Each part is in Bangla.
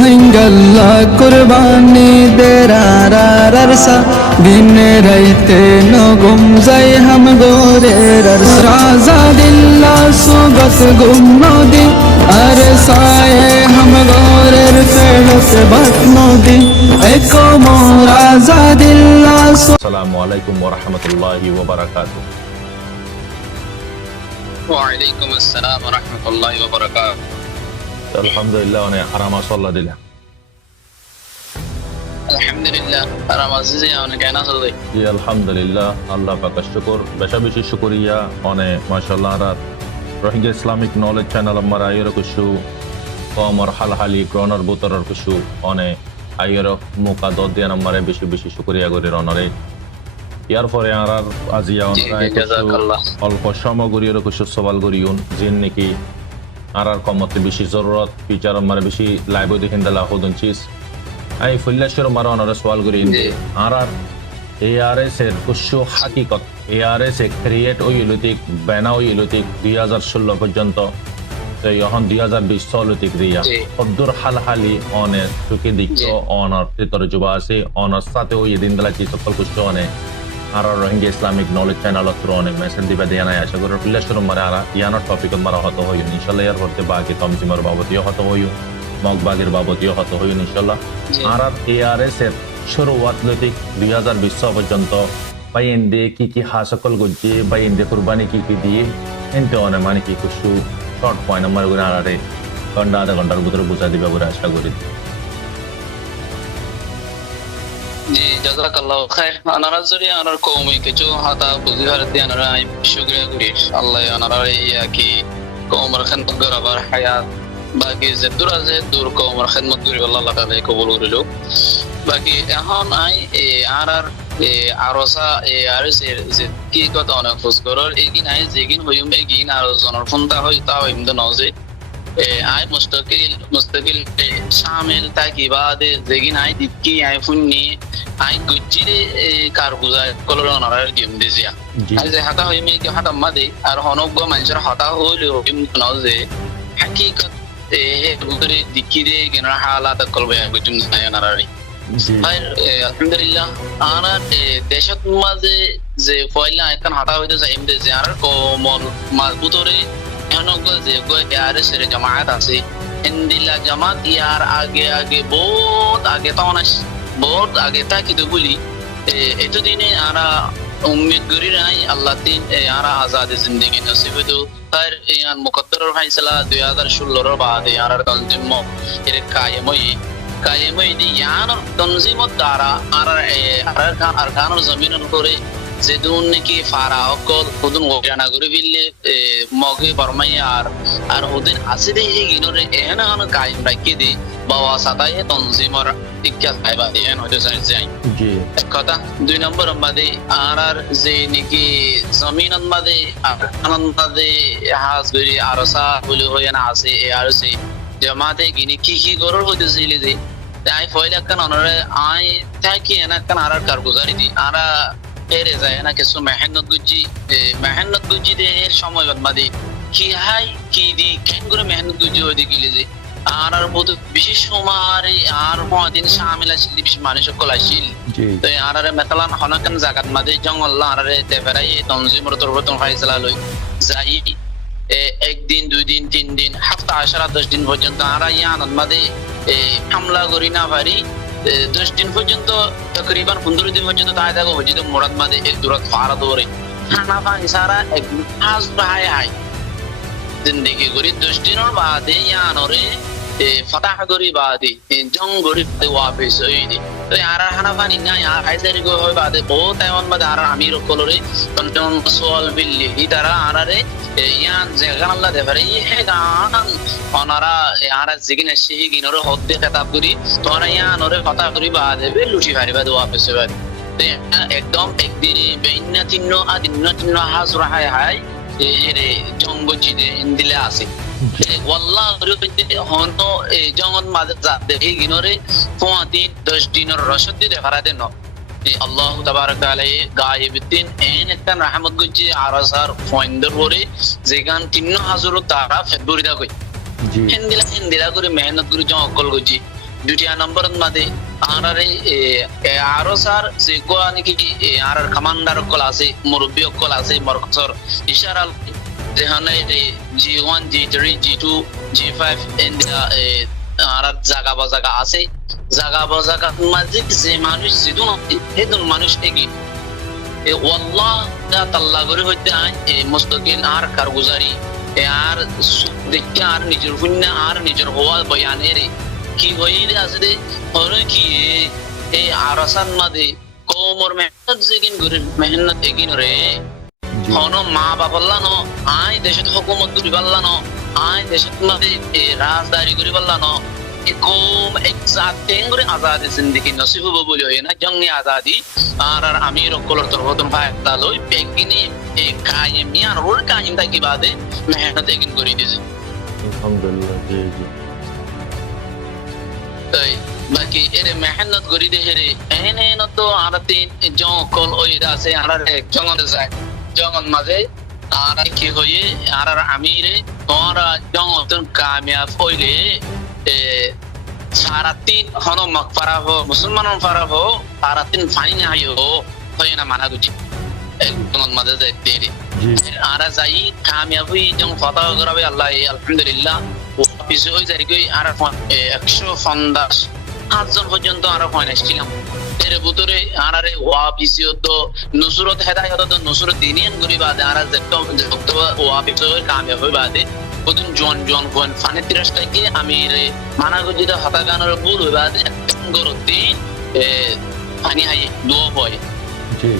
হাঙ্গাল্লা কুরবানি দেরারারসা দিনে রাইতে নগুম যাই হাম গোরের রাজা দিল্লা সুগত গুম নদী আর সায়ে হাম গোরের ফেরত বাত নদী একো মো রাজা দিল্লা। আসসালামু আলাইকুম ওয়া রাহমাতুল্লাহি ওয়া বারাকাতুহু। ওয়া আলাইকুম আসসালাম ওয়া রাহমাতুল্লাহি ওয়া বারাকাতুহু। আলহামদুলিল্লাহ অনেক আরাম আল্লাহ দিলা। আলহামদুলিল্লাহ আরাম আজিজে অনেক কেনা চলে। জি আলহামদুলিল্লাহ আল্লাহ পাকের শুকর বেশা বেশি শুকরিয়া অনেক মাশাআল্লাহ রাত রোহিঙ্গা ইসলামিক নলেজ চ্যানেল আমার আইয়র কুশু কমর হালহালি গ্রহণর বুতরর কুশু অনেক আইয়র মুকা দদ দিয়া নম্বরে বেশি বেশি শুকরিয়া করি অনরে ইয়ার পরে আর আজিয়া অনরাই অল্প সামগ্রীর কুশু সওয়াল করিউন জিন নাকি আর কমতে বেশি জরুরত ফিচার আমার বেশি লাইভ দেখিন দলা হদন চিজ আই ফুল্লাশর মারা অনরে সওয়াল করি আর ARS এর কুশু হাকিকত ARS এ ক্রিয়েট ও ইলুতিক বানা ও ইলুতিক 2016 পর্যন্ত তো এখন 2020 চলতিক দিয়া অদ্দুর হালহালি অনে সুকি দিকো অনার ভিতরে যুবা আছে অনার সাথে ওই দিন দলা কি সকল কুশু অনে আর Rohingya Islamic knowledge channel through অনেক মেসেজ দিবা দিয়া নাই আশা করি ফুল্লাশর মারা আর ইয়ানোর টপিক মারা হতো হই ইনশাআল্লাহ এর পরে বাকি তমজিমার বাবতীয় হতো হই মগবাগের বাবতীয় হতো হই ইনশাআল্লাহ আর ARS এর শুরুয়াত লতিক 2020 পর্যন্ত বা ইন্দে কি হাসকল গজ্জে বা ইন্দে কুরবানি কি দিয়ে এনতে অনে মানে কি কুশু শর্ট পয়েন্ট আমার করে আরে ঘন্টা আধা ঘন্টার ভিতরে বুঝা দিবা বলে আশা করি। জি জাযাকাল্লাহু খাইর। আনারা জরি আনার কওমি কিছু হাতা বুঝি হারতে আনারা আই শুকরিয়া করি আল্লাহ আনারা ইয়া কি কওমর খেদমত করাবার হায়াত বাকি যে দূর আছে দূর কওমর খেদমত করি আল্লাহ তাআলা কবুল করিলো। বাকি এখন আই আর আরসা ARS এর যে কি কথা অনেক খোঁজ করার এগিন আই যেগিন হইম এগিন আর জনের ফোনটা হয় তা হইম তো নজে আই মুস্তাকিল শামিল তাকিবাদে যেগিন আই দিকি আই ফুন্নি আই গুজিরে কারগুজার কলর অনার দিম দিজিয়া আই যে হাতা হইমে কি হাতা মাদে আর হনগ্য মানুষের হাতা হইলো হইম নজে হাকিকত বুতরে দিকিরে গেনা হালাত কলবে গুজুম নায়নারি। আলহামদুলিল্লাহ আনার দেশত মাঝে যে ফয়লা এখন হাতা হইতে যাই এমনি যে আর কমল মাঝবুতরে এনগো যে ARS এর জামায়াত আছে ইন্দিলা জামাত ইয়ার আগে বহুত আগে তো অনাস বহুত আগে তা কি বলি এতদিনে আরা উম্মিদ করি নাই আল্লাহ তিন আরা আজাদ জিন্দেগি নসিব তো তার ইয়ান মুকদ্দরের ফাইসলা 2016 এর বাদে আর তনজিম এর কায়েমই দি ইয়ানোর তনজিমত দ্বারা আর আরকানোর জমিনের উপরে যে দুন নাকি ফারা অকল হুদুন গোজানা করে বিললে মগে বরমাই আর হুদিন আছে দে গিনরে এহনা আন কায়েম রাখি দি বাবা সাতায়ে তনজিমর ইক্কা সাইবা দিয়েন হতে যাই জি কথা দুই নম্বর বাদে আর যে নাকি জমিনত মাদে আনন্দ মাদে হাজ গরি আরসা বলে হয় না আছে ARS জামাতে গিনি কি গরর হইতেছিল যে তাই ফয়লা কান অনরে আই থাকি এনা কান আর কারগুজারি দি আরা এরে যায় না কিছু মেহনত গুজি দে এর সময় বাদে কি হাই কি দি কেন করে মেহনত গুজি হইতে গিলে যে আর বহুত বিশেষ সময় আর মদিন শামিল আছে বিশেষ মানুষ সকল আসিল তো আরে মেতালান হনাকান জাগাত মাদে জঙ্গল আরে তেফরাই তনজিমর তরবতন ফাইসলা লই যাই একদিন দুই দিন তিন দিন হাফতা 10 দিন পর্যন্ত আরা ইয়ান মাদে হামলা করি না পারি 10 দিন পর্যন্ত তকরিবান 15 দিন পর্যন্ত তাই দেখো হজিদ মুরাদ মাদে এক দূরত ফারা দৌড়ে খানা পানি সারা এক হাজ হাই জিন্দেগি করি 10 দিনের বাদে ইয়ানরে ফতাহ করি বাদে জং করি ওয়াপিস হইদি তো আর খানা পানি নাই আর হাইজারি গো হয় বাদে বহুত এমন বাদে আর আমির কলরে তখন সোয়াল বিল্লি ইতারা আরারে ইয়ান জায়গা আল্লাহ দেভারে হে গান অনারা আর জিগিন সেই গিনরে হদ্দে খেতাব করি তোরা ইয়ানরে ফতাহ করি বাদে লুটি ফারিবা ওয়াপিস হয় একদম একদিন বেইন্না তিন্ন আদিন্ন হাজরা হাই এরে জঙ্গজিদে ইন্দিলে আছে ওয়াল্লাহ হনো জঙ্গল মাঝে যাতে এই গিনরে 10 দিনের রসদ দিয়ে ফারা দেন আল্লাহ তাবারাক আলাইহি গায়েবিদ্দিন এন একটা রহমত গজি আরসার ফয়েন্দর পরে যেখান 3000 তারা ফেব্রুয়ারি দা কই হিন্দিলা করে মেহনত করে জঙ্গল গজি দুটিয়া নম্বর মাদে আনারে আরো স্যার যে গোয়া নাকি আর কমান্ডার কল আছে মুরব্বী কল আছে মরকসর ইশারা যেখানে G1 G3 G2 G5 India আর জায়গা বাজাগা আছে জায়গা বাজাগা মাঝে যে মানুষ যেদুন হেদুন মানুষ এগি ওয়াল্লাহ তাআলা করে হইতে আই মুস্তাকিন আর কারগুজারি আর দেখে আর নিজের পুণ্য আর নিজের হওয়া বয়ানের কি হইলে আছে হরে কি এই আরাসান মাদে কোমর মেহনত যেগিন গরিব মেহনত এগিন রে হনো মা বাবাল্লানো আই দেশত হুকুমত করি পাল্লানো আই দেশত মাদে রাজদারি করি পাল্লানো কোম একজাত তেঙ্গরে আজাদি জিন্দেগি নসিব হবো বলে হয় না জঙ্গে আজাদি আর আমির কলর তরহতন ভাই তালই বেগিনি কায়েম ইয়ার ওর কায়েম থাকি বাদে মেহনত এগিন করি দিছে আলহামদুলিল্লাহ জি জি তাই বাকি এর মেহনত করি দে হেরে এনে ন তো আর তিন জন কল ওই আছে আর এক জঙ্গল যায় জঙ্গল মাঝে আর কি হয়ে আর আমিরে তোরা জঙ্গল কামিয়াব হইলে সারাতিন হনো মকফারা হো মুসলমানন ফারা হো সারাতিন ফাইন আইও হয় না মানা গুজি একদম মাঝে যাইতে রে আর যাই কামিয়াবি যখন কথা করাবে আল্লাহ আলহামদুলিল্লাহ পিছু হয়ে যাই গই আর 150 আটজন পর্যন্ত আর ফাইনাল ছিলাম এর ভিতরে আরে ওয়া পিসিও তো নুসরত হেদায়েত তো নুসরত দিনিয়ান গরি বাদে আর যত ওয়া পিছু কামিয়াব হই বাদে ওদিন জন কোন ফানে 30 টাকে আমির মানা গজিদা হতা গানের ভুল হই বাদে গরতি পানি হাই দো বয় জি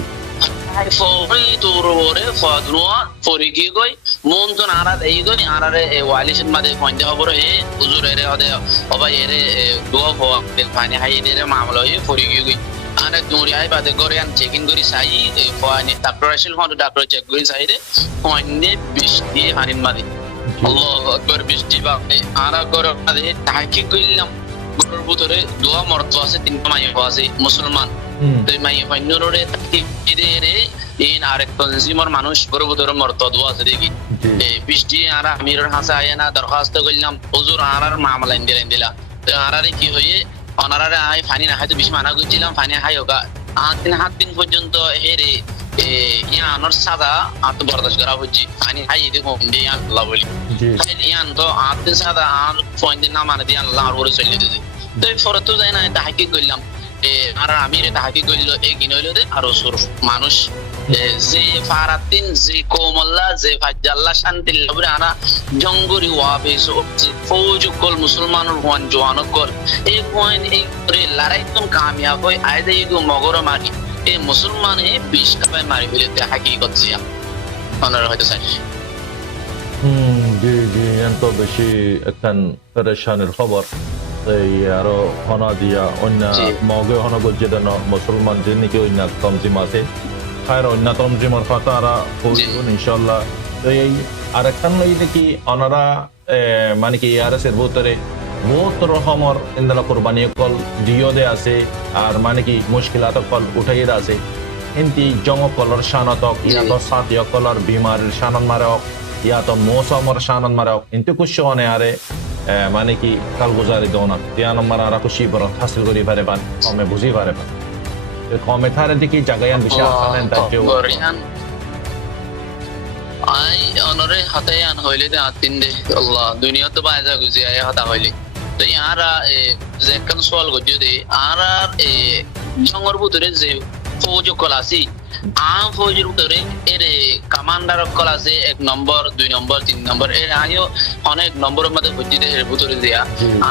হাই ফরি তোরে ফাদনুয়া ফরি কি কই মন তো নারা দেই গই আরারে ওয়ালিশন মাদে পয়েন্ট হবরে হুজুরের হদে অবাই এর দো হওয়া পানি হাই দের মামলা হই ফরি কি কই আরে দৌড়ি আই বাদে গরিয়ান চেকিং করি সাই ফানি ডাক্তার হন ডাক্তার চেক করি সাই রে পয়েন্ট 20 দিয়ে হানিন মাদে আল্লাহু আকবার বৃষ্টি বাপে আরা করে আদে তাহকিক কইলাম গরুর ভিতরে দোয়া মর্ত আছে তিনটা মাইয়া আছে মুসলমান তো মাইয়া ফাইনরে তাহকিক দিরে ইন আরেক কনজিউমার মানুষ গরুর ভিতরে মর্ত দোয়া আছে দেখি এই বৃষ্টি আরা আমিরের হাসা আয়না দরখাস্ত কইলাম হুজুর আরার মামলা দিলা তো আরারে কি হইয়ে অনারারে আই ফানি না হয়তো বেশি মানা করছিলাম ফানি হাই হোকা 8 দিন পর্যন্ত হেরে ইয়ানোর সাদা আত বরদাস্ত করা হচ্ছে ফানি হাই দেখো দিয়ে আল্লাহ বলি ইয়ান তো 8 দিন সাদা আর পয়েন্ট না মানে দিয়ে আল্লাহ আর বলে চলে দিতে তো ফরত তো যাই না তাহকিক করলাম আর আমিরে তাহকিক করলো এগিন হইলো দে আর সুর মানুষ যে ফারাতিন যে কোমল্লা যে ফাজ্জাল্লাহ শান্তি লবরে আনা জঙ্গরি ওয়াবেসো যে ফৌজ কল মুসলমানের ওয়ান জওয়ান কল এই পয়েন্ট এই করে লড়াই তুম কামিয়াব হয় আইদে ইগো মগর মারি এই মুসলমানে 20 কাপায় মারি বলে হাকিকত জিয়া ওনারা হয়তো চাই জি জি এত বেশি এখন পরেশানের খবর এই আরো হনা দিয়া অন্য মগে হনা গজ্জে দেন মুসলমান যে নাকি অন্য তমজিম আছে খায়ের অন্য তমজিমর ফাতা আরা করবেন ইনশাল্লাহ এই আর একখান লই দেখি ওনারা মানে কি ইয়ারসের ভিতরে বহুত রকমের ইন্দলা কোরবানি কল দিও দে আছে আর মানে কি মুশকিলাত কল উঠাই আছে ইনতি জঙ্গ কলর শানতক ইয়া তো সাথিয় কলর বিমারির শানন মারক ইয়া তো মৌসুমর শানন মারক ইনতে কুশনে আরে মানে কি কালগুজারি দোনা তিয়া নম্বর আর খুশি বড় হাসিল করি পারে বান কমে বুঝি পারে বান কমে থারে দেখি জায়গায়ান বিশাল আনেন তাকেও আই অনরে হাতায়ান হইলে দে আতিন দে আল্লাহ দুনিয়া তো বাজা গুজি আয় হাতা হইলে তো ইয়ারা যে কোন সওয়াল গজি দে আর জঙ্গর ভিতরে যে ফৌজ কল আছে ফৌজের ভিতরে এর কমান্ডার কল আছে 1 নম্বর 2 নম্বর 3 নম্বর এর আয়ও অনেক নম্বরের মধ্যে গজি দে এর ভিতরে দিয়া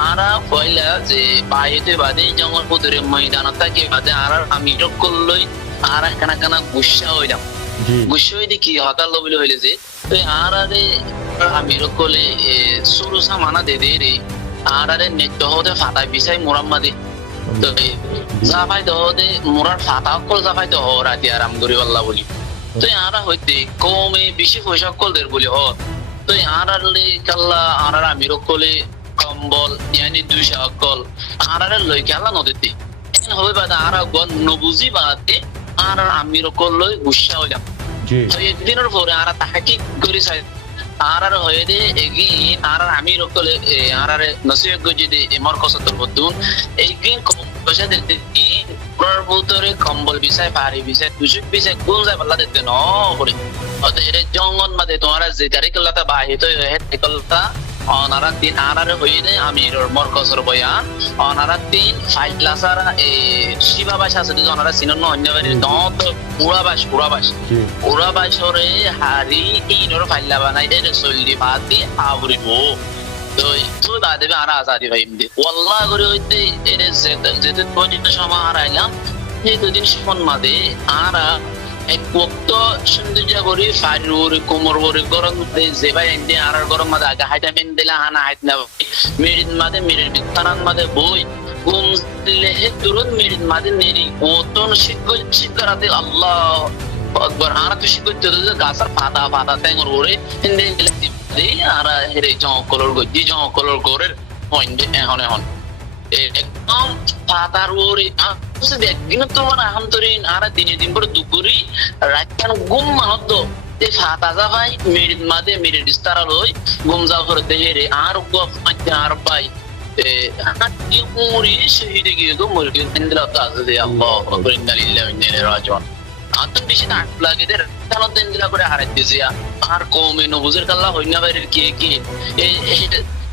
আর পয়লা যে বাইতে বাদে জঙ্গর ভিতরে ময়দানত থাকে বাদে আর আমি রকলই আর কানা গুচ্ছা হইলাম গুচ্ছই দেখি হতাল বলে হইলে যে তো আর আমি রকলে সুরুসা মানা দে দে রে আর নেট হতে ফাটা বিছাই মোরাম্মাদি তো জাফাই দহদে মোরার ফাটা কল জাফাই দহ রাতি আরাম করি আল্লাহ বলি তো আরা হইতে কমে বেশি পয়সা কল দের বলি হ তো আরালে কাল্লা আর আমি রকলে কম্বল ইয়ানি 200 কল আর লই কাল্লা নদীতে এখন হবে বাদে আর গন নবুজি বাদে আর আমি রকল লই গুচ্ছা হইলাম তো একদিনের পরে আর তাহাকি করি চাই আরার হয়ে দে এগি আরার আমি রকলে আরার নসিব গজি এমর কসতর বদুন এগিন কষা দিতে কি পুরার ভিতরে কম্বল বিছাই পারি বিছাই তুষুক বিছাই কোন যায় পাল্লা দিতে ন করে অত এর জঙ্গল মাঝে তোমার যে তারিখলতা বাহিত হয়ে তারিখলতা অনারা দিন আনারে হয়ে যায় আমির মরকজর বয়ান অনারা দিন ফাইলাসার শিবাবাস আছে যদি অনারা সিনন অন্যবাড়ি দত উড়াবাসরে হারি ইনর ফাইলা বানাই এর চল্লি ভাত দিয়ে আবরিব তো তুই বাদেবে আর আজাদি ভাই এমনি ওয়াল্লাহ করে হইতে এর যেতে পর্যন্ত সময় হারাইলাম এই দুদিন সমন মাদে আরা এক বক্ত সৌন্দর্য করি ফাইর কোমর বরে গরম যে ভাই এনে আর গরম মাদে আগে হাইটা মেন দিলা হানা হাইট না মেরিন মাদে মেরিন বিতানান মাদে বই গুম দিলে হে তুরুন মেরিন মাদে নেরি ওতন শিক্ষারাতে আল্লাহ আকবার হারা তো শিক্ষিত গাছার পাতা পাতা তেঙ্গর ওরে হিন্দে দিই আর হেরে জঙ্কলর গজি জঙ্কলর গোরের পয়েন্ট এখন একদম পাতার ওরে একদিন তোমার আহমতরিন আর দিন পরে দুপুরি রাতখান গুম মাহত এই ফাতা যা ভাই মেরিট মাদে মেরিট ইস্তারা লই গুম যা করে দেহেরে আর গফ আর ভাই হাতি উমরি শহীদে গিয়ে গো মরে ইন্দ্রা তো আছে যে আল্লাহ আকবার ইন্না লিল্লাহি ওয়া ইন্না ইলাইহি রাজিউন আতন বেশি না লাগে দে তাহলে তো ইন্দ্রা করে হারাই দিছে আর কওমে নবুজের কাল্লা হইনা বাইরের কি কি এই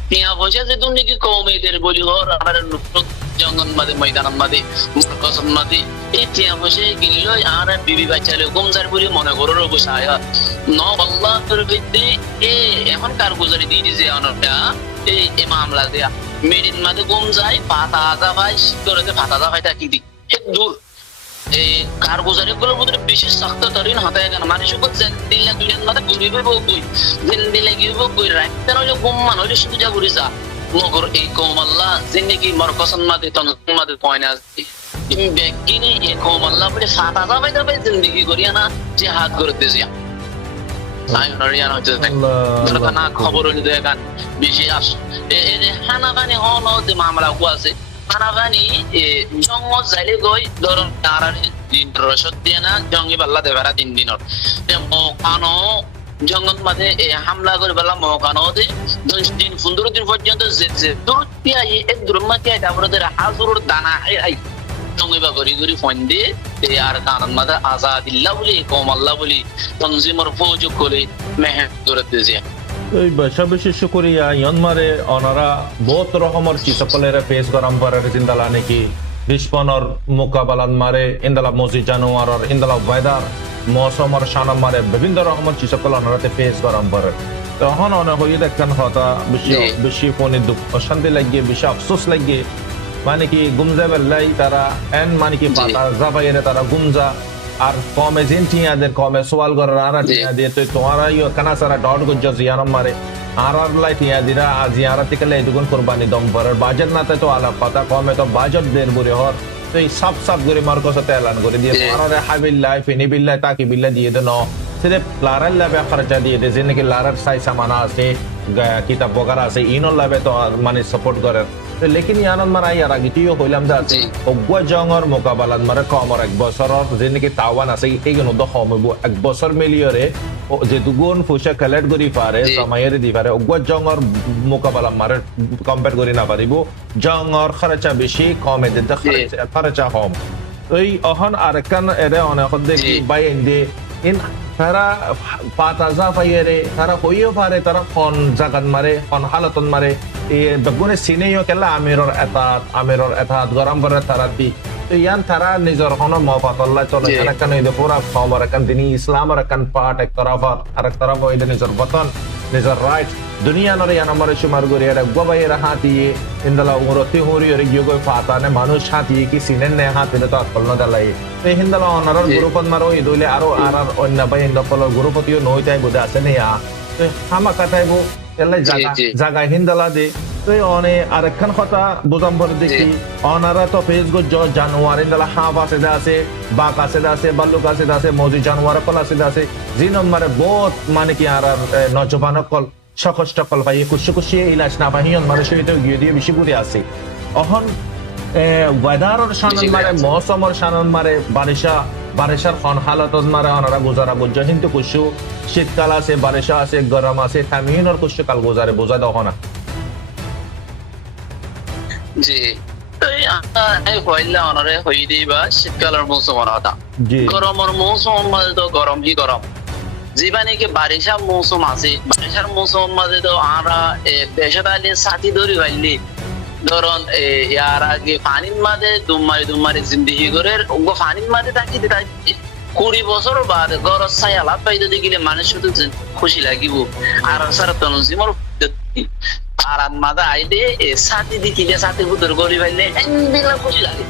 তিয়া বসে যে তুমি কি কওমেদের বলি হর আর জঙ্গল মাদে ময়দান মাদে মুরকসম মাদে এই তিয়া বসে গিল আর বিবি বাচ্চালে গুমজার বলি মনে করো বসায় ন আল্লাহ তোর ভিত্তি এখন কার গুজারি দিয়ে দিছে অনটা এই মামলা দেয়া মেরিন মাদে গুম যায় পাতা আজা ভাই শিকরতে পাতা আজা ভাই তা কি দি দূর এই কার গুজারি গুলোর মধ্যে বেশি শক্ত তরিন হতায় কেন মানুষ দিল্লা দুনিয়ার মাঝে ঘুরিবে বই দিল্লা গিয়ে বই রাখতে নয় গুম মান হইলে শুধু যা ঘুরি যা মগর এই কৌম আল্লাহ জিন্দেগি মরকসন মাদে তনসন মাদে পয়না ব্যক্তিনি এই কৌম আল্লাহ বলে সাত আজা ভাই যাবে জিন্দেগি করিয়া না যে হাত করতে যা আইনরিয়ান হচ্ছে না খবর হইলে দেখান বেশি আস হানাবানি হন যে মামলা আছে হানাবানি জঙ্গল যাইলে গই ধরুন তার দিন রসদ দিয়ে না জঙ্গি পাল্লা দেবেরা 3 দিনের মকানো জঙ্গল মাঝে হামলা করে বেলা মকানো দে 10 দিন 15 দিন পর্যন্ত যে দূরতিয়া এক দূরমাতিয়া তারপরে হাজুর দানা আই জঙ্গি বা গরি গরি ফোন দিয়ে আর কারণ মাঝে আজাদিল্লাহ বলি কম আল্লাহ বলি তনজিমর ফৌজ করে মেহনত করে দিয়েছে এই বেশা বিশেষ করিয়া ইয়নমারে অনারা বহুত রকমের চিসকলেরা ফেস গরম পারে জিন্দালা নাকি বিস্পনর মোকাবালান মারে ইন্দালা মসজিদ জানুয়ারর ইন্দালা ওয়েদার মৌসুমর শানম মারে বিভিন্ন রকমের চিসকল অনারাতে ফেস গরম পারে তখন অনেক হয়ে দেখেন হতা বেশি বেশি ফোনে দুঃখ অশান্তি লাগিয়ে বেশি আফসোস লাগিয়ে মানে কি গুমজা বেল্লাই তারা এন মানে কি পাতা যাবাইরে তারা গুমজা আর কমে জিন টিয়াদের কমে সওয়াল করার আর টিয়া দিয়ে তো তোমারা ইও কানা সারা ডট গজ্জ জিয়ারম মারে আর লাই টিয়া দিরা আজি আর তিকলে দুগুণ কুরবানি দম পরার বাজেট না তো আলা পাতা কমে তো বাজেট দের বুরে হর তো এই সব সব করে মার্কসতে এলান করে দিয়ে তোমারে হাবিল্লাহ ফিনি বিল্লাহ তাকি বিল্লাহ দিয়ে দেন সিরে লারাল লাবে খরচা দিয়ে দে যেন কি লারার সাই সামানা আছে কিতাব বগারা আছে ইনল লাবে তো মানে সাপোর্ট করে लेकिन यानन मारा यार आगितियो হইলাম যাচ্ছে অগwa জঙর মোকাবেলাত মারে কমর এক বছরর যেনেকি তাওয়ান আছে এইগুলো দ কমবো এক বছর মিলিয়রে যে দুগুণ ফুসা কালেক্ট করি পারে সময়ের দি পারে অগwa জঙর মোকাবেলা মারে কম্পেয়ার করি না পারিব জঙর খরচা বেশি কমে দে খরচা কম এই অহন আরেকান এরে অনেক দেখি বাই ইন্ডি ইন তারা পাতা জাফাইরে তারা হইও পারে তারা কোন জাগাত মারে কোন হালতন মারে বেগুনে সিনেও কেলা আমিরর এতাত গরম করে তারা দি ইয়ান তারা নিজর কোনো মফাতল্লাহ চলে একান হইতে পুরা খবর একান তিনি ইসলামের একান পার্ট এক তরফ আর এক তরফ হইতে নিজর বতন নিজর রাইট দুনিয়া নরে ইয়ান আমার সুমার গরি এর গোবাইয়ের হাতি ইন্দলা উরতি হরি এর গিয়ে পাতানে মানুষ হাতি কি সিনেন নে হাতি তো আকল দালাই এই হিন্দলা অনারর গ্রুপন মারো ইদুলে আরো আর অন্য বাই ইন্দপলর গ্রুপতিও নইতাই বুদা আছে নে ইয়া তো হামা কাটাইবো এলাই জায়গা হিন্দলা দে তো অনে আরেকখান কথা বুঝাম পরে দেখি অনারা তো ফেস গো জানুয়ারি ইন্দলা হাফ আছে আছে বাক আছে আছে বালুক আছে মজি জানুয়ার কল আছে জি নম্বরে বহুত মানে কি আর নজবান কল সকষ্ট কল ভাই কুশি ইলাজ না ভাই অনমারে সহিত গিয়ে দিয়ে বেশি বুড়ি আছে অহন ওয়েদারর শানন মারে মৌসুমর শানন মারে বারিশা বারিশার খন হালাতত মারে অনারা গুজারা বুঝা কিন্তু কুশু শীতকাল আছে বারিশা আছে গরম আছে তামিনর কুশু কাল গুজারে বোঝা দাও না জি তো এই পয়লা অনরে হই দিবা শীতকালের মৌসুম অনতা জি গরমের মৌসুম মাঝে তো গরম হি গরম জীবানে কি বারিশা মৌসুম আছে বারিশার মৌসুম মাঝে তো আমরা দেশত আইলে সাথী ধরি ভাইলি ধরুন ইয়ার আগে পানির মাঝে দুমারি জিন্দিগি করে পানির মাঝে থাকি 20 বছর বাদ গরজ ছাই আলাপ পাইতে দেখিলে মানুষ শুধু খুশি লাগিব আর সারা তনজিমর আর মাঝে আইলে সাথী দেখিলে সাথী ভিতর গড়ি ভাইলে এন্দিলা খুশি লাগে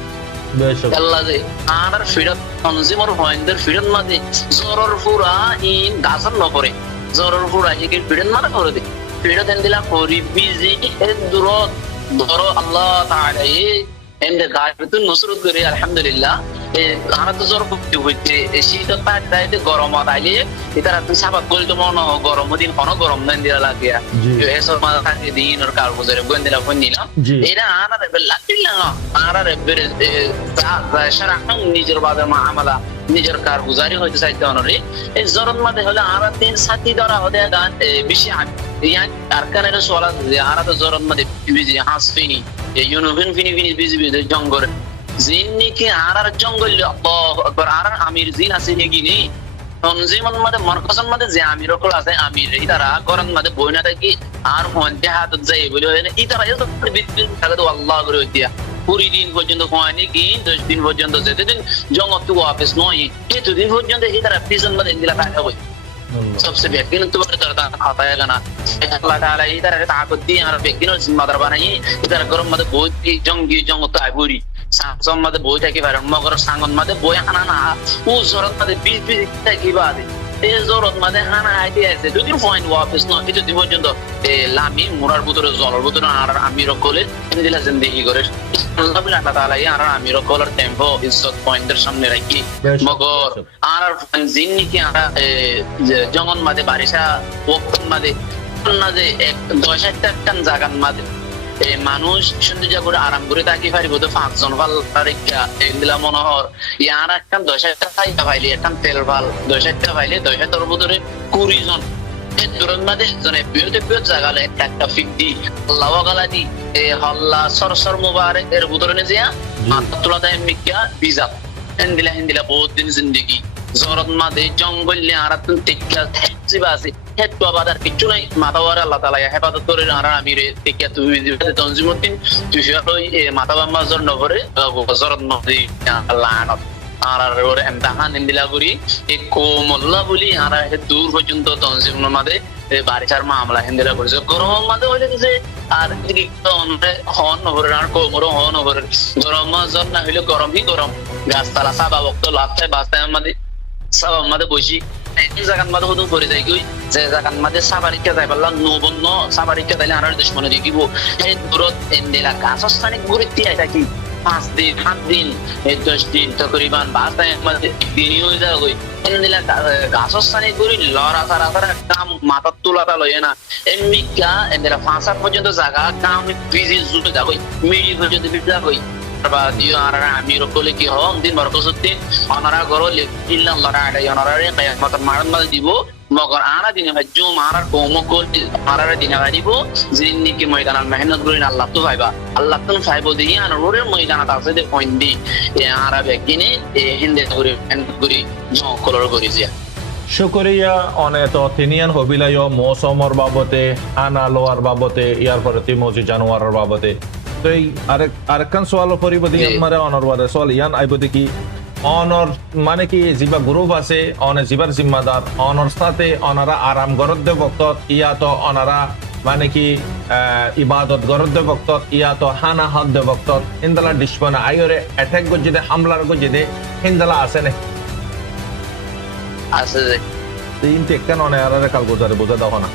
আল্লাহ যে আর ফিরত তনজিমর ভয়ঙ্কর ফিরত মাঝে জরর পুরা ইন গাছর নপরে জরর পুরা হিকে ফিরত মাঝে করে দে ফিরত এন্দিলা করি বিজি দূরত ধরো আল্লাহ তাআলা এন্ডে গায়তুন নসরত করে আলহামদুলিল্লাহ আমরা তো জোর করতে হইছে শীত পাক দাইতে গরম আইলে এটার তুই সাবাত বলতো মনে গরম দিন কোন গরম না দিলা লাগে এসব মাথা থাকে দিন আর কার গুজারে বন্দিলা ফোন নিলাম এটা আনার লাগিলা আনার সারা নিজের বাদে মামলা নিজের কার গুজারি হইতে চাইতে অনরে এই জরত মাঝে হলে আরা 3-7 ধরা হতে গান বেশি ইয়ান আরকানের সোলা যে আরা তো জরত মাঝে বিজি হাসফিনি ইউনুবিন ফিনি বিজি জঙ্গল জিন নিকে আরার জঙ্গল আল্লাহু আকবার আরার আমির জিন আছে নাকি নি তনজিমন মাঝে মারকাসন মাঝে যে আমির কল আছে আমির ইতারা করন মাঝে বইনা থাকি আর মধ্যে হাত যাই বলে হয় না ইতারা এত বিদিন থাকে তো আল্লাহ করে দিয়া 20 দিন পর্যন্ত কোয়ানি কি 10 দিন পর্যন্ত যেদিন জঙ্গল তো অফিস নয় এতদিন পর্যন্ত ইতারা প্রিজন মাঝে দিলা থাকে হয় सबसे बेहतरीन तो करता खाता है गाना अल्लाह ताला इधर ताकत दी और बेहतरीन जिम्मेदार बनाई इधर गरम मत बहुत जंग तो आबुरी सांसम मत बहुत है कि बार मगर सांगन मत बोय खाना ना वो जरूरत मत 20 की बात है এই জরত মাঝে হানা আইতে আছে যদি পয়েন্ট ওয়াফিস ন কিছু দিব পর্যন্ত লামি মুরার ভিতরে জলের ভিতরে আর আমির কোলে দিলা জিন্দেগি করে আল্লাহ তাআলা আর আমির কোলের টেম্পো ইজ্জত পয়েন্টের সামনে রাখি মগর আর জিন্নি কি আর জঙ্গল মাঝে বারিশা ওক্তন মাঝে না যে 10-1 টান জায়গার মাঝে মানুষ সৌন্দর্য করে আরাম করে থাকি পারিব তো 5 জন ভাল তারিখা এগুলা মনোহর ইয়ার একটা 10 টাকা পাইলে একটা তেল ভাল 10 পাইলে 10 তোর ভিতরে 20 জন এই দূরের মাঝে জনে বিয়তে জায়গালে একটা ফিটি আল্লাহ গালাদি হল্লা সরসর মুবারক এর ভিতরে নে জিয়া মাত্রলা তাই মিক্কা বিজা হিন্দিলা বহুত দিন জিন্দেগি জরত মাঝে জঙ্গলে আরাতুন টিকা হেজিবা আছে হেতু আবাদার কিছু নাই মাতাওয়ার আল্লাহ তাআলা হেফাজত করে আর আমিরে টিকা তুই তনজিমউদ্দিন তুই ওই মাতাওয়াম্মা জর নগরে জরত মাঝে আল্লাহ আনত আর ওর এমতাহান ইন্দিলা করি এই কোমল্লা বলি আর দূর পর্যন্ত তনজিম মাঝে বারিশার মামলা হিন্দিলা করেছে গরম মাঝে হইলে যে আর হন নগরের আর কোমরও হন নগরের গরম জর না হইলে গরমই গরম গাছতলা সাবা বক্ত লাস্টায় বাস্তায় আমাদের সব আমাদের বসি এই জায়গার মধ্যে হুদুম করে যাই গই যে জায়গার মধ্যে সাবারিকা যাই বললাম নবন্ন সাবারিকা যাইলে আর দুশ্মনে দেখিব এই দূরত এন্দেলা গাছস্থানে ঘুরে দিয়ে থাকি 5 দিন 7 দিন 10 দিন তকরিবান বাস্তায় আমাদের দিনই হয়ে যায় গই এন্দেলা গাছস্থানে ঘুরে লড়া সারা কাম মাথা তোলাটা লয় না এমনিকা এন্দেলা 5 পর্যন্ত জায়গা কাম বিজি জুটে যাগই মিডি পর্যন্ত বিজি যাগই দিও আর আমির কোলে কি হম দিন বরকসুদ্দিন অনারা গরো লিল্লাহ লড়াই অনারা কিয়ামত মারন মাল দিব মগর আরা দিনে হজ্জু মারার কোমকল মারার দিনে দিব জিন্নি কি ময়দান মেহনত করেন আল্লাহ তো ভাইবা আল্লাহ তো ফাইবো দিই আর রোরের ময়দানত আছে দে পয়েন্টি আরা বেকিনে হিন্দে করে করি কলর করি জিয়া শুকরিয়া অনেক তিনিয়ান হবিলায় মৌসুমর বাবতে আনা লোয়ার বাবতে ইয়ার পরে তিমজি জানুয়ারের বাবতে তো এই আরেকখান সোয়াল পরিব দিয়ে আমারে অনরওয়ারে সোয়াল ইয়ান আইব দেখি অনর মানে কি জিবা গ্রুপ আছে অনে জিবার জিম্মাদার অনর সাথে অনারা আরাম গরদ্দে বক্তত ইয়া তো অনারা মানে কি ইবাদত গরদ্দে বক্তত ইয়া তো হানা হদ্দে বক্তত ইন্দালা ডিসপনা আইরে অ্যাটাক গজিদে হামলার গজিদে হিন্দালা আছে না আছে যে তিন টেকন অনে আরারে কাল গোজারে বোঝা দাও না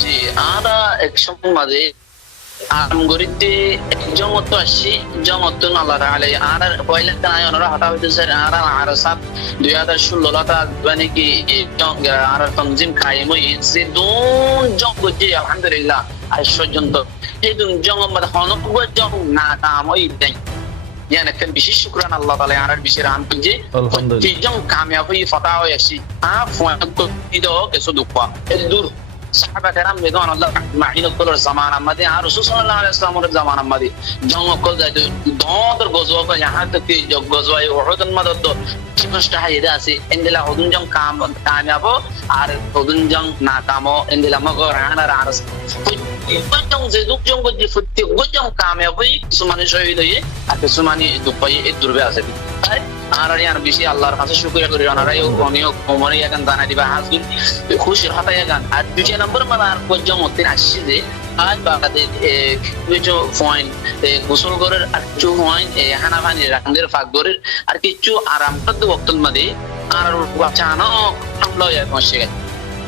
জি আরা এক সময় মাঝে আরাম গরিতে জমত আসি জমত আল্লাহ তাআলা আর পয়লা তাই ওনারা হতা হইতেছে আর আর সব 2016 লতা মানে কি আর তনজিম কায়েম হইছে দুন জগতে আলহামদুলিল্লাহ আজ পর্যন্ত এই দুন জঙ্গম মধ্যে হনক জং না কাম হই দেই يعني كان بيشي شكرا الله تعالى على البشير عن كنجي الحمد لله. تيجون كاميابي فتاوى يشي فوان كنجيدو كسودوكوا الدور صحابة كرام بدون الله معين كل الزمان أمدي رسول صلى الله عليه وسلم الزمان أمدي جون كل ده دون غزوة كل यहाँ तक कि जो غزوة أحد المدد तो चिमस्टा है ये दासी इंदिला हदुन जंग कामयाबो आर हदुन जंग नाकामो इंदिला मगर आना रारस कुछ जंग ज़ेदुक जंग को जिफुत्ती कुछ जंग कामयाबो सुमानी शहीद है आके सुमानी दुपाई एक दुर्बे आसे भी आरा यार बिशी अल्लाह खासे शुक्रिया करी आना यो कोनियो कोमरे या गन दाना दिबा हासिल खुश रहता है गन आज दूसरे नंबर में आर कुछ जंग होते हैं अच्छी आज बात है जो फॉइन गुसल गोरर अच्छू फॉइन हना फानी रंगेर फाक गोरर আর কিছু আরাম করতে বক্তন মধ্যে আর বাঁচানো হামলা হয়ে পৌঁছে গেছে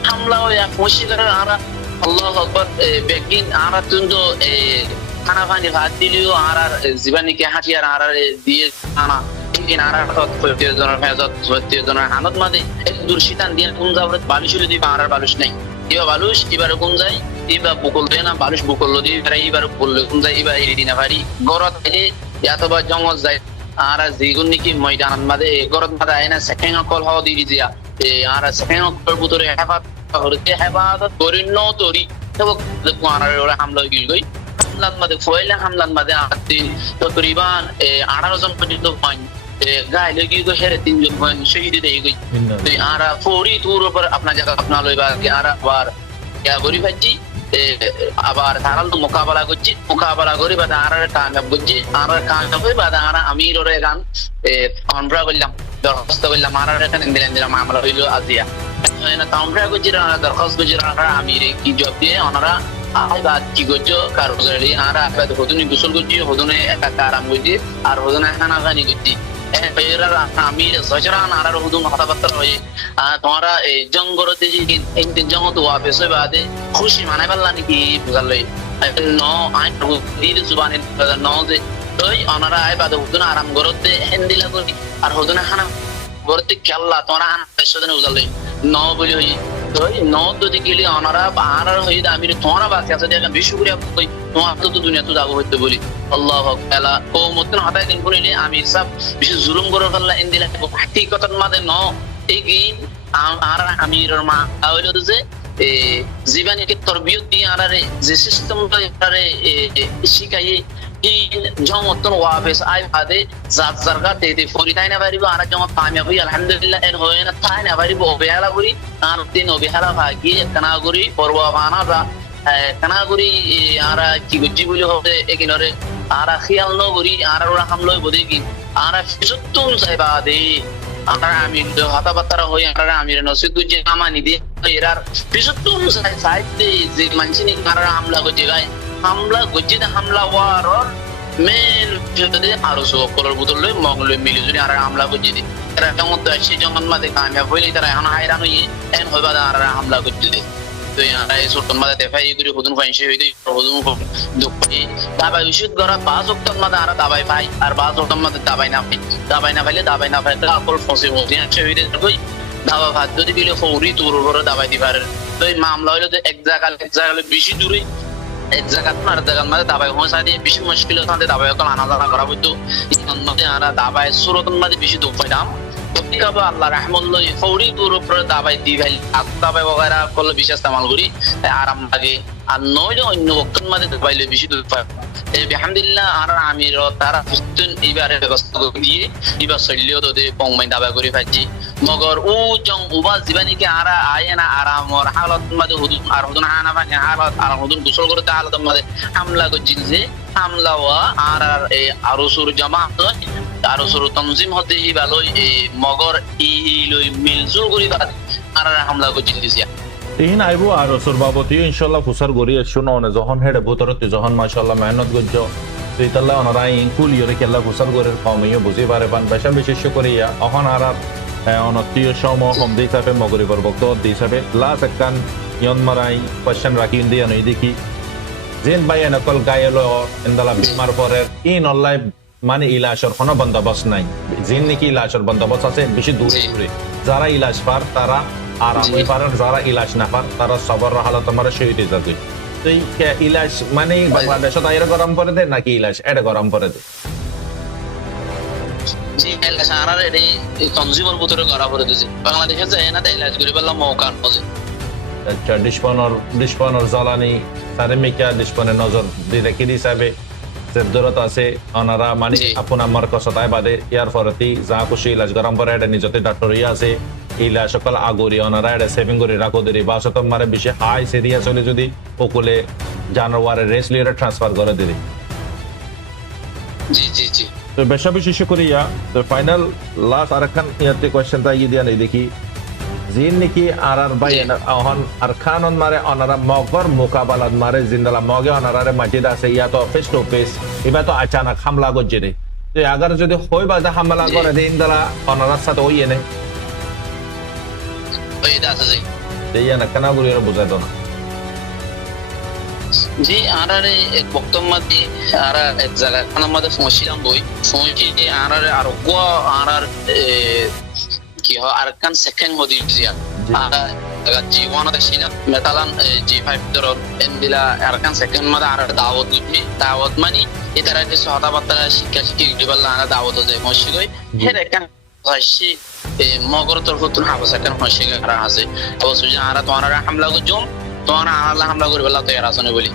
হামলা হয়ে পৌঁছে গেলে আর আল্লাহু আকবার বেগিন আর তুndo খানা পানি ভাত দিলিও আর জীবনীকে হাতিয়ার আর দিয়ে আনা তিন আর সত্যি জনের ফেজত সত্যি জনের হানত মধ্যে এক দুর্শিতান দিয়ে কোন যাবত বালুশুলি দিবা আর বালুশ নাই ইবা বালুশ এবারে কোন যায় ইবা বুকল দেয় না বালুশ বুকল দি এবারে বললে কোন যায় ইবা এই দিনা ভারি গরত এ ইয়াতবা জঙ্গল যায় আর যেগুন কি ময়দান মাঝে গরত মাঝে আয়না সেকেন্ড কল হাও দি দিয়া আর সেকেন্ড কল বুতরে হেফাত হরতে হেফাত করিন তরি তো কোয়ানার ওরা হামলা গিল গই হামলাত মাঝে ফয়লা হামলাত মাঝে আদিন তকরিবান 18 জন পর্যন্ত পান গায় লগি গো হেরে 3 জন পান শহীদ দেই গই আর ফৌরি তুর উপর আপনা জায়গা আপনা লইবা কি আর আবার ইয়া গরি ভাজি আবার তারাল তো মোকাবেলা করি বা তারা কামিয়াব করছি আর কামিয়াব হয়ে বা তারা আমির ওরে গান আমরা বললাম দরখাস্ত করলাম আর এখানে দিলাম মামলা হইলো আজিয়া আমরা করছি দরখাস্ত করছি আমিরে কি জব দিয়ে ওনারা বাদ কি করছো কারো আর হদুনি গোসল করছি হদুনে একটা আরাম করছি আর হদুনে খানা খানি করছি আমির সচরান আর হদুন কথাবার্তা হয়ে তোমরা জঙ্গলতে যে জঙ্গ তো ওয়াপেস হয়ে বাদে খুশি মানে পারলা নাকি বুঝালে ন আইন দিল জুবানে ন যে তুই ওনারা আয় বাদে হদুন আরাম করতে হেন্দিলা করি আর হদুনে খানা করতে খেললা তোমরা সাথে বুঝালে ন বলি হই তুই ন তো গেলে ওনারা আর হয়ে আমির তোমরা বাকি আছে দেখেন বেশি করে তোমার তো দুনিয়া তো যাবো হইতে বলি আল্লাহ তাআলা ও মতন হতায় দিন বলিলে আমি সব বেশি জুলুম করে ফেললা ইন্দিলা হাকিকতার মাঝে ন এই আর আমিরের মা হইলো যে জীবনীকে তরবিয়ত দিয়ে আর যে সিস্টেমটা শিখাইয়ে জমতন ওয়াবেস আই বাদে জাত জারগা তেতে ফরি তাই না পারিব আর জমত কামিয়াব হই আলহামদুলিল্লাহ এর হয় না তাই না পারিব অবহেলা করি আর তিন অবহেলা ভাগি কানা করি পরবা বানা যা কানা করি আর কি গজি বলি হবে একিনরে আর খেয়াল ন করি আর ওরা হামলয় বদে কি আর ফিসুতুম সাইবা দে আমরা আমির হাতাবাতারা হই আমরা আমির নসিদ যে আমানি দে এরার ফিসুতুম সাইতে যে মানসিনি কারা হামলা করছে গায় হামলা গজিতে হামলা ওয়ার মেন যদি আরো সব করার বদলে মঙ্গলে মিলিজুলি আর হামলা গজিতে এরা কেমন তো সেই জঙ্গল মাঝে কামিয়াব হইলে তারা এখন হায়রান হয়ে এন হইবা আর হামলা গজিতে তো ইয়ারা এই ছোটন মাঝে দেখাই করে হদুন ফাইনসে হইতে হদুন দুঃখী দাবাই উচিত করা 5 অক্টোবর মাঝে আর দাবাই পাই আর 5 অক্টোবর মাঝে দাবাই না পাইলে আকল ফসে মধ্যে আছে হইতে কই দাবা ভাত যদি বিলে ফৌরি তোর উপরে দাবাই দিবার তো এই মামলা হইলো যে এক জায়গায় বেশি দূরে এক জায়গা আর জায়গার মাঝে দাবাই হওয়া দিয়ে বেশি মুশকিল হতে দাবাই কল আনা জানা করা হইতো ইমান মাঝে আর দাবাই সুরতন মাঝে বেশি দুঃখ পাইলাম তবে আল্লাহ রহমতুল্লাহ ফৌরি তোর উপরে দাবাই দি ভাই দাবাই বগারা করলে বিশেষ ইস্তেমাল করি আরাম লাগে আর নয় যে অন্য বক্তব্য মাঝে দাবাইলে বেশি দুঃখ পাই আলহামদুলিল্লাহ আর আমির তারা এবারে ব্যবস্থা দিয়ে এবার শৈলীয় তোদের পংমাই দাবা করে পাচ্ছি মগর ও জং উবা জীবানীকে আর আয় না আরামর হালত মাঝে হুদুন আর হুদুন হানা পানি হালত আর হুদুন গোসল করতে হালত মাঝে হামলা করছিল যে হামলা হওয়া আর আরো সুর জমা আরো সুর তনজিম হতে ভালো মগর লই মিলজুল করি আর হামলা করছিল তিন আইবো আর ওসর বাবতি ইনশাআল্লাহ ফুসার গরি শুনো না যখন হেডে ভুতরতে যখন মাশাআল্লাহ মেহনত গজ্জ তুইতাল্লাহ ওনারা ইনকুল ইয়রে কেল্লা ফুসার গরের কমিও বুঝি পারে পান বেশা বিশেষ করিয়া অহন আর অনতীয় সম হম দি হিসাবে মগরিবর বক্ত দি হিসাবে লাস একখান ইয়ন মারাই কোয়েশ্চেন রাখি দিয়ে নই দেখি যেন বাই নকল গায়েলো ইন্দালা বিমার পরের ইন অনলাই মানে ইলাশর কোনো বন্দোবস্ত নাই যেন নাকি ইলাশর বন্দোবস্ত আছে বেশি দূরে দূরে যারা ইলাশ পার তারা আরাম হয়ে পারেন যারা ইলাজ না পার তারা সবার হালত আমার শহীদ যাবে তো এই ইলাজ মানে বাংলাদেশত আইরা গরম করে দে নাকি ইলাজ এটা গরম করে দে জি এলাকা সারার এটি তনজিমর ভিতরে করা পড়ে দিয়েছে বাংলাদেশে যায় না তাই ইলাজ করে বললাম মৌকা নজে আচ্ছা ডিসপনর জ্বালানি সারেমিকা ডিসপনের নজর দিরেকি হিসাবে যে দূরত আছে ওনারা মানে জি। আপোনাৰ মাৰ্কছতাই বাদে ইয়াৰ ফৰতি যা খুশি ইলাজ গৰম পৰে এটা নিজতে ডাক্তৰ আছে ইলা সকল আগৰি ওনারা এটা সেভিং করে রাখো দেরি বা শত মারে বেশি হাই সিরিয়াস হলে যদি ওকুলে জানোয়ারের রেস লিয়ে ট্রান্সফার করে দিলি জি জি জি তো বেশা বেশি শুক্রিয়া তো ফাইনাল লাস্ট আরেকখান ইয়াতে কোয়েশ্চেনটা ইয়ে দিয়া নেই দেখি জিন নাকি আর বাই অহন আর খানন মারে অনারা মগর মোকাবালাত মারে জিন্দালা মগে অনারারে মাটিদ আছে ইয়া তো ফেস টু ফেস এবার তো আচানক হামলা করছে রে তো আগার যদি হই বাজে হামলা করে দিন দালা অনারার সাথে ওই এনে ওই আছে জি দেইয়া না কেন গুলি বুঝাই তো না জি আরারে এক বক্তব্য মধ্যে আর এক জায়গা খানার মধ্যে সমস্যা বই সমস্যা আরারে আর গো আরার কি হয় আর কান সেকেন্ড হদি জিয়া আর জীবন দেখিনা মেটালান জি5 দরর এন্ডিলা আর কান সেকেন্ড মধ্যে আর দাওয়াত মানে এটারা কিছু হতাবার্তা শিক্ষা শিক্ষি দিবাল্লা আর দাওয়াত যায় মসি গই হের কান হাসি মগর তরফতুন হাবসা কান হসি করা আছে অবশ্য আর তোনারা হামলা গজম তোনা আল্লাহ হামলা করে বলা তৈরি আসনে বলি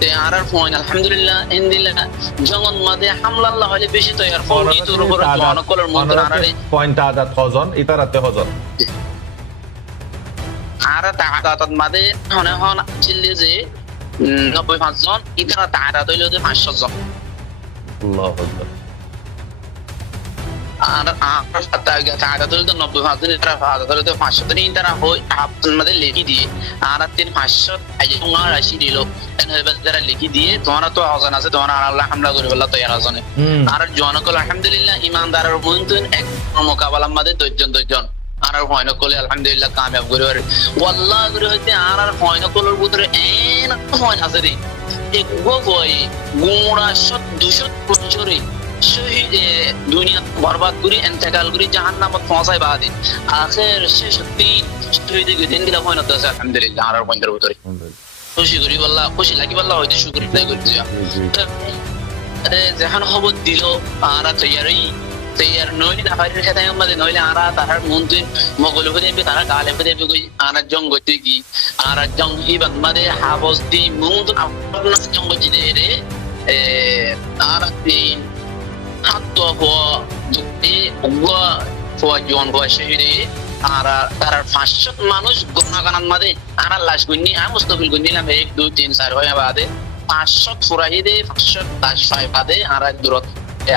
তে আর ফোন আলহামদুলিল্লাহ ইনদিল্লাহ জঙ্গন মাদে হামলা আল্লাহ হলে বেশি তৈরি ফোন তোর উপর জনকলের মধ্যে আরারে পয়েন্ট আদা থজন ইতারাতে হজন আর তাহাদাত মাদে হনে হন চিল্লি যে 95 জন ইতারা তাহাদাত হইলো যে 500 জন আল্লাহু আকবার আর আর তাহাদাত হইলো 95 জন ইতারা তাহাদাত হইলো 500 জন ইতারা হই আপনার মাদে লিখি দিয়ে আর 500 আজ উনার রাশি দিল এনহেবে যারা লিখি দিয়ে তোমরা তো আজান আছে তোমরা আল্লাহ হামলা করে বলা তৈরি আজানে আর জনকল আলহামদুলিল্লাহ ইমানদারের মন্তন এক মোকাবেলা মাদে দজন আর হয়না কলে আলহামদুলিল্লাহ কামিয়াব করে ওয়াল্লাহ করে হইতে আর হয়না কলের ভিতরে এন হয় আছে রে এক গই গুড়া 200 বছরে শহীদ দুনিয়া বরবাদ করে ইন্তেকাল করে জাহান্নামে পৌঁছায় বাদে আখের শেষ দিন শহীদ দিন দিলা হয়না তো আলহামদুলিল্লাহ আর পয়েন্টের ভিতরে খুশি করি বললা খুশি লাগি বললা হয়তো শুকরিয়া আদায় করতে যা আরে যেখানে খবর দিল আর তৈয়ার নইলে না ফাইরের সাথে আমাদের নইলে আর তার মন্ত্রী মগল হয়ে দেবে তারা গালে হয়ে দেবে কই আর জং গতি কি আর জং ইবান মাদে হাবস দি মুন্দ আপনার জং গতি রে আর দিন হাত তো হওয়া দুটি উগা হওয়া জীবন হওয়া শহীদে আর তার 500 মানুষ গণাগানার মাদে আর লাশ গুনি আর মুস্তফিল গুনিলাম 1 2 3 4 হয় বাদে 500 ফুরাইদে 500 লাশ হয় বাদে আর দূরত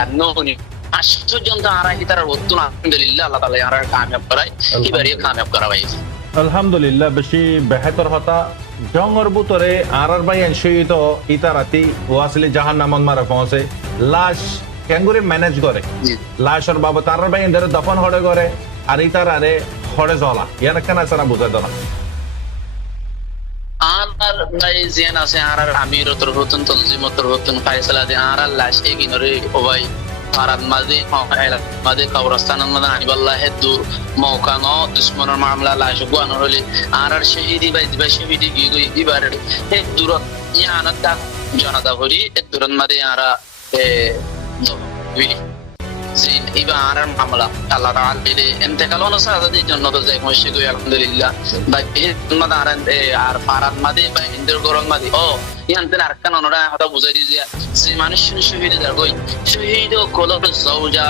আর ননি 500 জন তো আর তার রতুন আলহামদুলিল্লাহ আল্লাহ তাআলা আর কামিয়াব করায় এবারে কামিয়াব করায় আলহামদুলিল্লাহ বেশি বেহতর হতা জঙ্গর ভিতরে আর বাইন শহীদ ইতারাতি ওয়াসলি জাহান্নামন মারা পৌঁছে লাশ কেঙ্গুরি ম্যানেজ করে লাশের বাবা তার বাইন ধরে দফন হড়ে করে আর ইতারারে হড়ে জ্বলা ইয়ার কেন সারা বুঝাই দেওয়া আর ভাই জিয়ান আছে আর আমির তরফতুন তনজিম তরফতুন ফায়সালা দে আর লাশ এগিনরে ও ভাই ফারাদ মাঝে মাঝে কবরস্থানের মধ্যে আনিবাল্লাহ দূর মৌকা ন দুশ্মনের মামলা লাশ গুয়ানোর হলে আর শহীদি ভাই শহীদি গিয়ে এবার হে দূরত ইয়ানতা জনতা ভরি দূরত মাঝে আর জিন ইবা আর মামলা আল্লাহ তাআলা দিলে ইন্তেকাল অনুসারে জন্য তো যাই মসি গই আলহামদুলিল্লাহ ভাই মাদা আর ফারাদ মাদে বা ইন্দ্র গরম মাদে ও ইয়ান্তে আর কান ওরা হতা বুঝাই দিছে যে মানুষ শহীদ দার গই শহীদ কলব জাওজা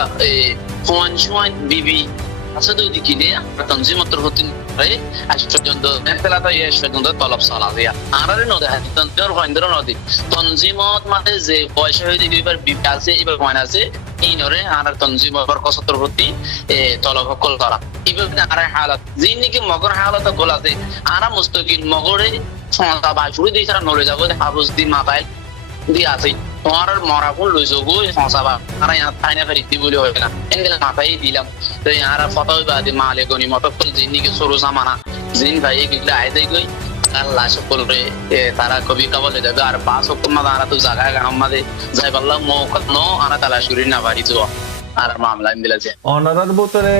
ফোন বিবি আসলে দিকিলে তনজিম তরফতুন রে আশ্চর্যজনক মেতলা তো আশ্চর্যজনক তলব সালা দিয়া আরারে নদে তনজিমর হইন্দ্র নদী তনজিমত মাঝে যে পয়সা হই দিবার বিবি আছে এবার কয়না আছে ইনরে আর তনজিমর কসতর প্রতি তলব কল করা এবার আর হালত জিনিকে মগর হালত গোল আছে আরা মুস্তাকিল মগরে ফোনটা বাজুই দিই সারা নরে যাবো হাফুজ দি মাথায় দি আছে তোমার মরা ফুল লইছো গো ফসাবা আর ইয়া ফাইনা ফেরিতি বলি হয় না এনগেল মাথায় দিলাম তো আর ফটো বাদে মালে গনি মতকল জিনিকে সরু সামানা জিন ভাই গিলা আই দেই গই আল্লাহ সকল রে তারা কবি কাবলে যাবে আর পাঁচ হুকুম মারা তো জায়গা আমাদের যাই বললাম মৌকত নো আনা তালা শুরি না বাড়ি তো আর মামলা দিলাছে অনারার ভিতরে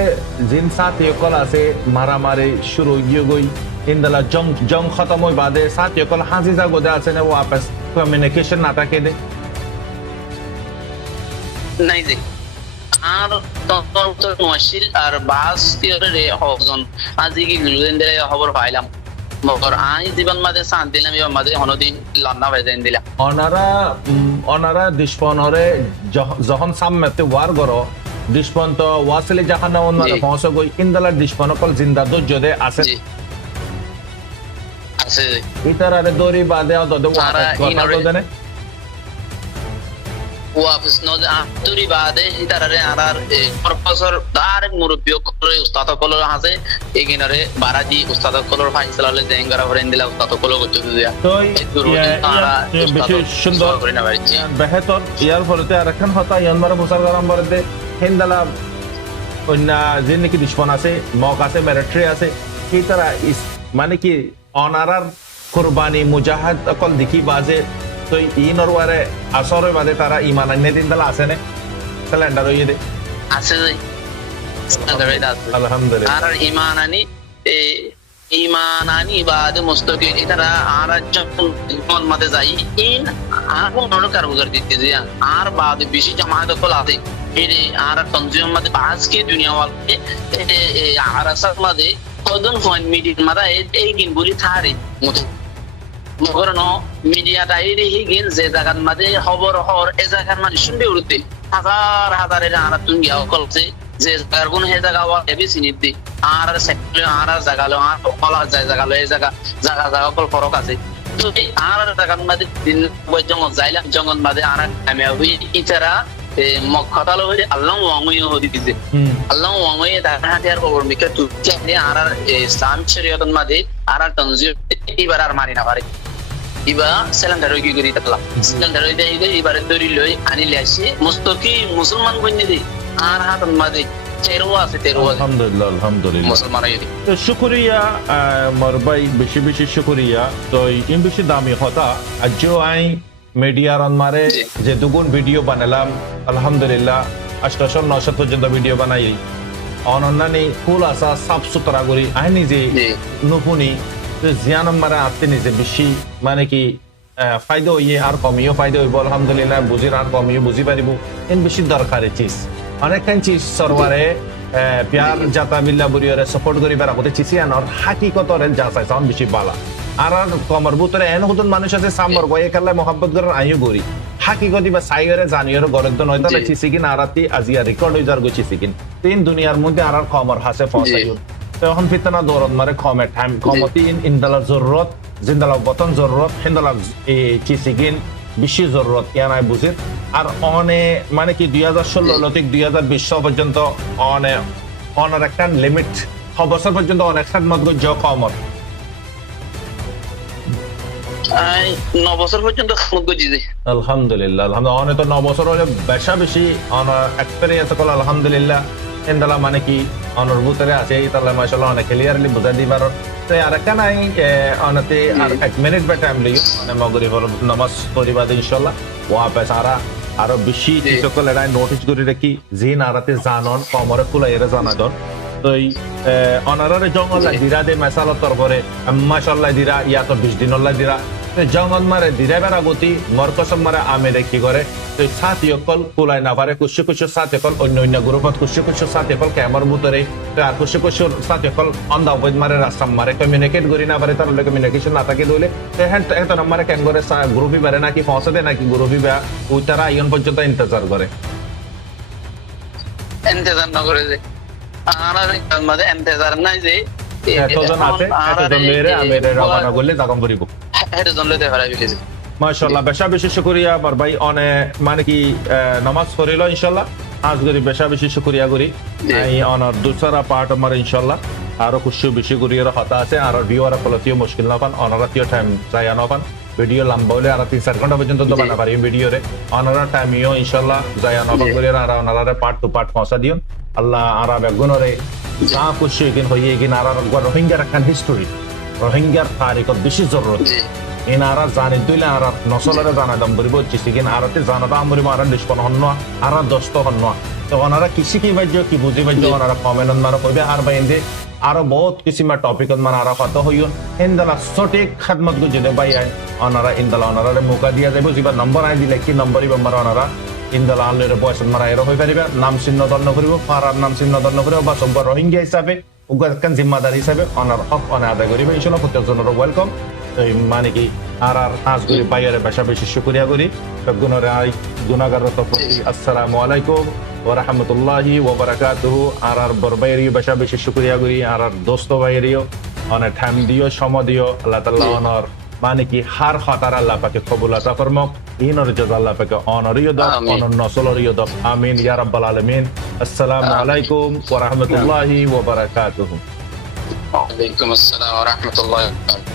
জিন সাথী কল আছে মারামারি শুরু গিয়ে গই ইন্দালা জং খতম হই বাদে সাথী কল হাজি যা গোদে আছে না ওয়াপস কমিউনিকেশন না থাকে দে নাই যে আর তন্ত্র মশিল আর বাস তিরে হজন আজি কি গুলেন দিলে খবর পাইলাম মগর আই জীবন মাঝে সান দিলাম এবং মাঝে হনদিন লন্না বেজেন দিলাম অনারা দিশপনরে যখন সামমেতে ওয়ার গরো দিশপন তো ওয়াসিলি জাহানা অনারা পৌঁছে গই ইন্দালার দিশপন কল জিন্দা দুজদে আছে আছে ইতারারে দড়ি বাদে অদদে কথা তো জানে ওয়াফিস নো আতুরি বাদে হিতারে আরার প্রফেসর দার মুরব্বিয় করে উস্তাদ কলর হাসে এগিনারে বারাজি উস্তাদ কলর ফাইসলালে দেঙ্গারা ভরেন দিলা উস্তাদ কলর গচ্ছ দিয়া তো বেশি সুন্দর বেহতর ইয়ার ফলতে আরেকখান হতা ইয়ানমার মুসার গরম বরদে হিন্দালা অন্য যে নাকি দিশপন আছে মক আছে মিলিটারি আছে এই তারা মানে কি অনারার কুরবানি মুজাহিদ অকল দেখি বাজে তো ই নরওয়ারে আসরে বাদে তারা ইমান আনে দিন তালা আছে নে সিলিন্ডার হইয়ে দে আছে আলহামদুলিল্লাহ আর ইমানানি বাদে মুস্তকি ইতারা আর যখন মতে যাই ইন আর কোন কারবার দিতে যে আর বাদ বেশি জামাত কল আছে এর আর তনজিম মতে আজকে দুনিয়া ওয়ালে আর আসার মতে কদন ফোন মিডিয়া মারা এই কিন বলি থারে মগর ন মিডিয়া ডাইরি হিগিন যে জায়গার মাঝে খবর হর এ জায়গার মানে শুনবে উড়তে হাজার হাজারের আর তুমি কলছে যে জায়গার কোন হে জায়গা ওয়া এবি সিনিতি আর সেক্টর আর জায়গালো আর কলা জায়গালো এই জায়গা জায়গা জায়গা কল ফরক আছে তো এই আর জায়গার মাঝে দিন জঙ্গল যাইলাম জঙ্গল মাঝে আর আমি হই ইতারা মক্কাতালো হই আল্লাহ ওয়ামুই হদি দিছে আল্লাহ ওয়ামুই তার হাতে আর খবর মিকে তুই আর ইসলাম শরীয়তের মাঝে আর তনজিম এবার আর মারি না পারে ইবা সিলিন্ডার কি করি তাকলা সিলিন্ডার হইতে এবারে দড়ি লই আনিলে আসি মুস্তকি মুসলমান বন্যে দি আর হাতন মাঝে তেরোয়া আছে তেরোয়া আলহামদুলিল্লাহ আলহামদুলিল্লাহ মুসলমান হইতে তো শুকরিয়া মোর ভাই বেশি বেশি শুকরিয়া তো ইন বেশি দামি হতা আজও আই মিডিয়ার মারে যে দুগুণ ভিডিও বানালাম আলহামদুলিল্লাহ 800-900 পর্যন্ত ভিডিও বানাই অনন্যানি ফুল আসা সাফ সুতরা করি আই নিজে নুপুনি জিয়ান মারা আপনি নিজে বেশি মানে কি ফায়দা হইয়ে আর কমিও ফায়দা হইব আলহামদুলিল্লাহ বুঝির আর কমিও বুঝি পারিব এন বেশি দরকারি চিজ অনেকখান চিজ সরবারে প্যার জাতা বিল্লা বুড়িয়রে সাপোর্ট করি বেড়া হতে চিসি আনর হাকিকতরে যা চাই সাউন্ড বেশি বালা আর কমর বুতরে এন হতুন মানুষ আছে সামর গয়ে খেলা মোহাব্বত করার আইও গরি হাকিকতি বা সাইরে জানিয়র গরদ নয় তাহলে চিসি কিন আরাতি আজিয়া রেকর্ড হয়ে যার গো চিসি কিন তিন দুনিয়ার মধ্যে আর কমর হাসে ফসাইও তখন ফিতনা দৌলত মারে কমে টাইম কমতি ইনদালার জরুরত জিন্দালা বতন জরুরত হিন্দালা চিসিগিন বেশি জরুরত ইয়ানাই বুঝির আর অনে মানে কি 2016 লতিক 2020 পর্যন্ত অনের একটা লিমিট 6 বছর পর্যন্ত অনেক মত জ কমর 9 বছর পর্যন্ত খামত গজিছে আলহামদুলিল্লাহ আলহামদুলিল্লাহ অনে তো 9 বছর হলে বেশি অন এক্সপেরিয়েন্স কল আলহামদুলিল্লাহ ইনদালা মানে কি অনর ভিতরে আছে তাহলে মাশাআল্লাহ অনেক ক্লিয়ারলি বুঝাই দিবার তো আর একটা নাই অনতে আর 1 মিনিট বা টাইম লিও মানে মগরিব নামাজ পড়িবা ইনশাআল্লাহ ওয়া পে সারা আরো বেশি সকল এরাই নোটিস করে রাখি জিন আরাতে জানন কমরে ফুলা এরা জানা দন তো এই অনারারে জঙ্গল দিরা দে মেসালত তরবরে মাশাআল্লাহ দিরা ইয়া তো 20 দিন আল্লাহ দিরা জঙ্গল মারে দিরা বেড়া গতি মরকসম মারে আমেরে কি করে তো সাথী অকল কুলাই না পারে কুশু কুশু সাথে কল অন্য গ্রুপত কুশু কুশু সাথে কল ক্যামেরার ভিতরে আর কুশু কুশু সাথে কল অন্দা বৈদ মারে রাস্তা মারে কমিউনিকেট করি না পারে তার লগে কমিউনিকেশন না থাকে দইলে হ্যাঁ এত নম্বরে কেন করে গ্রুপই বারে নাকি পৌঁছে দেয় নাকি গ্রুপই বা ওই তারা ইয়ন পর্যন্ত ইন্তজার করে ইন্তজার না করে যে আর আমাদের ইন্তজার নাই যে এতজন আছে এতজন মেরে আমেরে রওনা করলে জাগম করিব এতজন লইতে পারা গেছে মাশাআল্লাহ বেশা বেশি শুকরিয়া আমার ভাই অনে মানে কি নামাজ পড়িল ইনশাআল্লাহ আজ করি বেশা বেশি শুকরিয়া করি এই অনার দুসরা পার্ট আমার ইনশাআল্লাহ আরো খুশি বেশি করিয়ার হতা আছে আর ভিউয়ার ফলতিও মুশকিল না পান অনারাতিও টাইম যায় না পান ভিডিও লম্বা হলে আর 3-4 ঘন্টা পর্যন্ত তো বানা পারি ভিডিওরে অনারা টাইমিও ইনশাআল্লাহ যায় না পান করিয়ার আর অনারা পার্ট টু পার্ট পৌঁছা দিও আল্লাহ আরব গুণরে যা খুশি কিন হইয়ে কিন আর রোহিঙ্গার একটা হিস্টোরি রোহিঙ্গার তারিখ বেশি জরুরত ইনারা জানি দিলে আর নসলের জানা দাম ধরিব চিসিকিন আরতে জানাটা আমরি মারা নিষ্পন হন আর 10 হন তো ওনারা কৃষি কি বাজ্য কি বুঝি বাজ্য ওনারা কমেন্ট মারা কইবে আর বাইন্দে আরো বহুত কিসিমা টপিক মারা আর কথা হইন ইনদালা সঠিক খেদমত গো যদি বাই ওনারা ইনদালা ওনারা মুকা দিয়া যাইব জিবা নম্বর আই দিলে কি নম্বরই বাম্বার ওনারা ইন্দলা আল্লের বয়স মারা এর হয়ে পারিবা নাম চিহ্ন দণ্ড করিব ফারার নাম চিহ্ন দণ্ড করিব বা সম্পর রোহিঙ্গা হিসাবে উগান জিম্মাদার হিসাবে অনার হক অনে আদায় করিব ইনশাআল্লাহ প্রত্যেকজনের ওয়েলকাম মানে কি আর হাজ করি বাইরে বেশা বেশি শুকরিয়া করি গুণরে গুণাগার প্রতি আসসালামু আলাইকুম ওয়া রাহমাতুল্লাহি ওয়া বারাকাতুহু আর বরবাইরি বেশা বেশি শুকরিয়া করি আর দোস্ত বাইরিও অনে টাইম দিও সময় দিও আল্লাহ তাআলা অনর মানে কি হার খাতার আল্লাহ পাকে কবুল আতা ফরমাক ইনর জাযা আল্লাহ পাকে অনরিয় দাও অনর নসলরিয় দাও আমিন ইয়া রাব্বাল আলামিন আসসালামু আলাইকুম ওয়া রাহমাতুল্লাহি ওয়া বারাকাতুহু ওয়া আলাইকুম আসসালাম ওয়া রাহমাতুল্লাহি ওয়া বারাকাতুহু